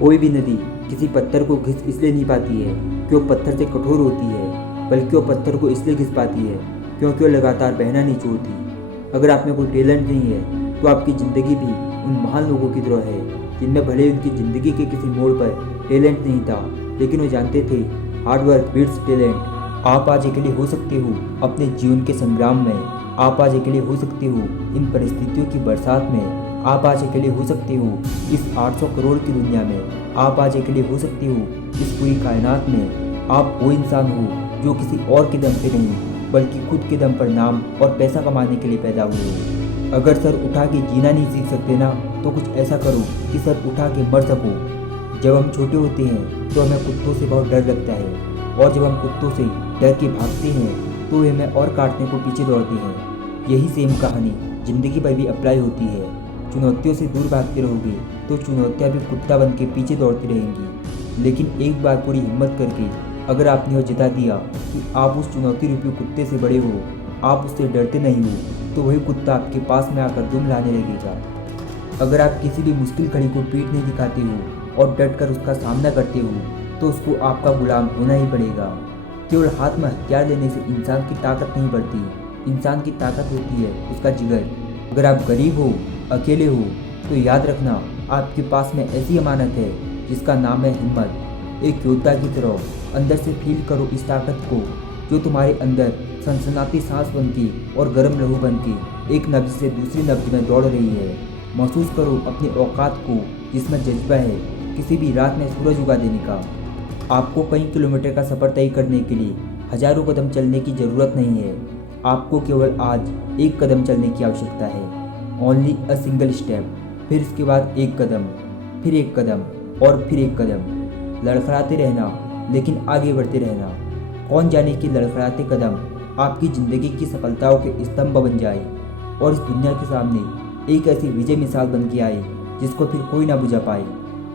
कोई भी नदी किसी पत्थर को घिस इसलिए नहीं पाती है कि वो पत्थर से कठोर होती है, बल्कि वो पत्थर को इसलिए घिस पाती है क्योंकि वो लगातार बहना नहीं छोड़ती। अगर आप में कोई टैलेंट नहीं है तो आपकी ज़िंदगी भी उन महान लोगों की तरह है जिनमें भले ही उनकी ज़िंदगी के किसी मोड़ पर टैलेंट नहीं था, लेकिन वो जानते थे हार्ड वर्क बीट्स टैलेंट। आप आज अकेले हो सकते हो अपने जीवन के संग्राम में, आप आज अकेले हो सकते हो इन परिस्थितियों की बरसात में, आप आज अकेले हो सकते हो इस 800 करोड़ की दुनिया में, आप आज अकेले हो सकते हो इस पूरी कायनात में। आप वो इंसान हो जो किसी और के दम पे नहीं बल्कि खुद के दम पर नाम और पैसा कमाने के लिए पैदा हुए हो। अगर सर उठा के जीना नहीं सीख सकते ना, तो कुछ ऐसा करो कि सर उठा के मर सको। जब हम छोटे होते हैं तो हमें कुत्तों से बहुत डर लगता है, और जब हम कुत्तों से डर के भागते हैं तो वे हमें और काटने को पीछे दौड़ते हैं। यही सेम कहानी ज़िंदगी पर भी अप्लाई होती है। चुनौतियों से दूर भागते रहोगे तो चुनौतियाँ भी कुत्ता बन के पीछे दौड़ती रहेंगी। लेकिन एक बार पूरी हिम्मत करके अगर आपने यह जता दिया कि आप उस चुनौती रूपी कुत्ते से बड़े हो, आप उससे डरते नहीं हो, तो वही कुत्ता आपके पास में आकर दुम लाने लगेगा। अगर आप किसी भी मुश्किल घड़ी को पीठ नहीं दिखाते हो और डट कर उसका सामना करते हो, तो उसको आपका गुलाम होना ही पड़ेगा। केवल हाथ में हथियार लेने से इंसान की ताकत नहीं बढ़ती, इंसान की ताकत होती है उसका जिगर। अगर आप गरीब हो, अकेले हो, तो याद रखना आपके पास में ऐसी अमानत है जिसका नाम है हिम्मत। एक योद्धा की तरह अंदर से फील करो इस ताकत को जो तुम्हारे अंदर सनसनाती सांस बन के और गर्म लहू बन के एक नब्ज से दूसरी नब्ज में दौड़ रही है। महसूस करो अपनी औकात को जिसमें जज्बा है किसी भी रात में सूरज उगा देने का। आपको कई किलोमीटर का सफ़र तय करने के लिए हजारों कदम चलने की ज़रूरत नहीं है। आपको केवल आज एक कदम चलने की आवश्यकता है। Only a single step. फिर इसके बाद एक कदम, फिर एक कदम और फिर एक कदम। लड़खड़ाते रहना, लेकिन आगे बढ़ते रहना। कौन जाने कि लड़खड़ाते कदम आपकी ज़िंदगी की सफलताओं के स्तंभ बन जाए और इस दुनिया के सामने एक ऐसी विजय मिसाल बन के आए जिसको फिर कोई ना बुझा पाए।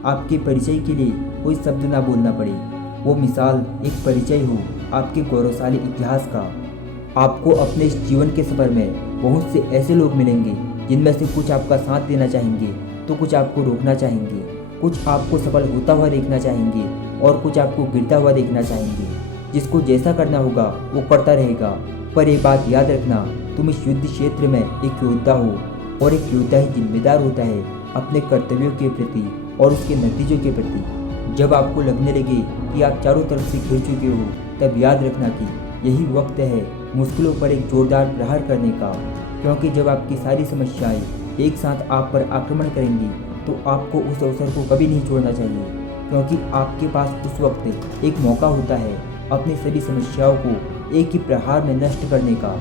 आपके परिचय के लिए कोई शब्द ना बोलना पड़े, वो मिसाल एक परिचय हो आपके गौरवशाली इतिहास का। आपको अपने इस जीवन के सफ़र में बहुत से ऐसे लोग मिलेंगे जिनमें से कुछ आपका साथ देना चाहेंगे तो कुछ आपको रोकना चाहेंगे, कुछ आपको सफल होता हुआ देखना चाहेंगे और कुछ आपको गिरता हुआ देखना चाहेंगे। जिसको जैसा करना होगा वो करता रहेगा, पर एक बात याद रखना, तुम इस युद्ध क्षेत्र में एक योद्धा हो और एक योद्धा ही जिम्मेदार होता है अपने कर्तव्यों के प्रति और उसके नतीजों के प्रति। जब आपको लगने लगे कि आप चारों तरफ से घिर चुके हो, तब याद रखना कि यही वक्त है मुश्किलों पर एक जोरदार प्रहार करने का, क्योंकि जब आपकी सारी समस्याएं एक साथ आप पर आक्रमण करेंगी तो आपको उस अवसर को कभी नहीं छोड़ना चाहिए, क्योंकि आपके पास उस वक्त एक मौका होता है अपनी सभी समस्याओं को एक ही प्रहार में नष्ट करने का।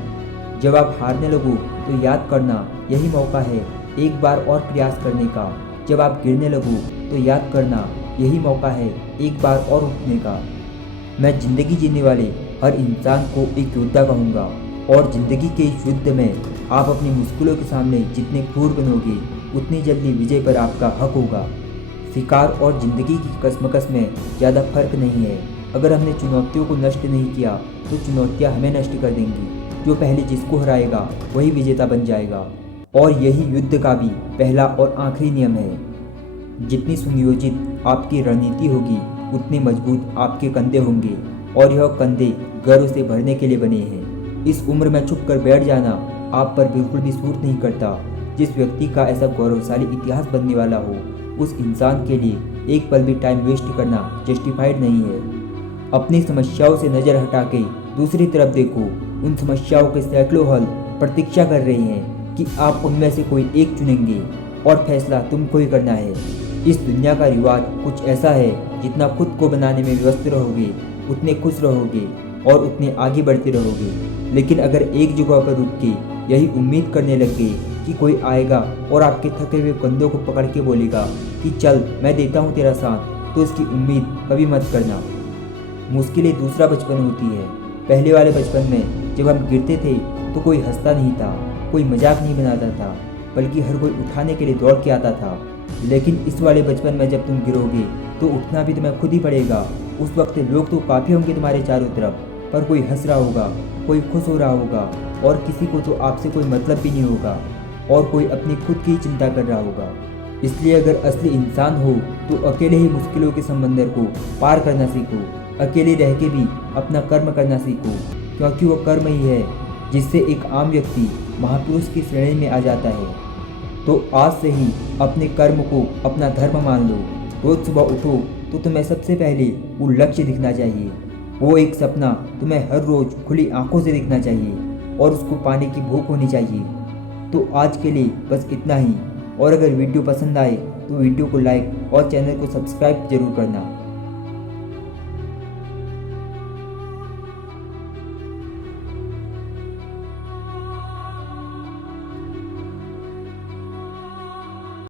जब आप हारने लगो तो याद करना यही मौका है एक बार और प्रयास करने का। जब आप गिरने लगो तो याद करना यही मौका है एक बार और उठने का। मैं ज़िंदगी जीने वाले हर इंसान को एक योद्धा कहूँगा, और ज़िंदगी के इस युद्ध में आप अपनी मुश्किलों के सामने जितने क्रूर बनोगे उतनी जल्दी विजय पर आपका हक होगा। शिकार और ज़िंदगी की कशमकश में ज़्यादा फर्क नहीं है। अगर हमने चुनौतियों को नष्ट नहीं किया तो चुनौतियाँ हमें नष्ट कर देंगी। जो पहले जिसको हराएगा वही विजेता बन जाएगा, और यही युद्ध का भी पहला और आखिरी नियम है। जितनी सुनियोजित आपकी रणनीति होगी उतने मजबूत आपके कंधे होंगे, और यह कंधे गर्व से भरने के लिए बने हैं। इस उम्र में छुप कर बैठ जाना आप पर बिल्कुल भी सूट नहीं करता। जिस व्यक्ति का ऐसा गौरवशाली इतिहास बनने वाला हो, उस इंसान के लिए एक पल भी टाइम वेस्ट करना जस्टिफाइड नहीं है। अपनी समस्याओं से नज़र हटा के दूसरी तरफ देखो, उन समस्याओं के सैकड़ों हल प्रतीक्षा कर रहे हैं कि आप उनमें से कोई एक चुनेंगे, और फैसला तुमको ही करना है। इस दुनिया का रिवाज कुछ ऐसा है, जितना खुद को बनाने में व्यस्त रहोगे उतने खुश रहोगे और उतने आगे बढ़ते रहोगे। लेकिन अगर एक जगह पर रुक के यही उम्मीद करने लग गए कि कोई आएगा और आपके थके हुए कंधों को पकड़ के बोलेगा कि चल मैं देता हूँ तेरा साथ, तो इसकी उम्मीद कभी मत करना। मुश्किलें दूसरा बचपन होती है। पहले वाले बचपन में जब हम गिरते थे तो कोई हंसता नहीं था, कोई मजाक नहीं बनाता था, बल्कि हर कोई उठाने के लिए दौड़ के आता था। लेकिन इस वाले बचपन में जब तुम गिरोगे तो उठना भी तुम्हें खुद ही पड़ेगा। उस वक्त लोग तो काफ़ी होंगे तुम्हारे चारों तरफ, पर कोई हंस रहा होगा, कोई खुश हो रहा होगा, और किसी को तो आपसे कोई मतलब भी नहीं होगा, और कोई अपनी खुद की चिंता कर रहा होगा। इसलिए अगर असली इंसान हो तो अकेले ही मुश्किलों के समंदर को पार करना सीखो। अकेले रह के भी अपना कर्म करना सीखो, क्योंकि वो कर्म ही है जिससे एक आम व्यक्ति महापुरुष की श्रेणी में आ जाता है। तो आज से ही अपने कर्म को अपना धर्म मान लो। रोज सुबह उठो तो तुम्हें सबसे पहले वो लक्ष्य दिखना चाहिए। वो एक सपना तुम्हें हर रोज खुली आंखों से दिखना चाहिए और उसको पाने की भूख होनी चाहिए। तो आज के लिए बस इतना ही। और अगर वीडियो पसंद आए तो वीडियो को लाइक और चैनल को सब्सक्राइब जरूर करना।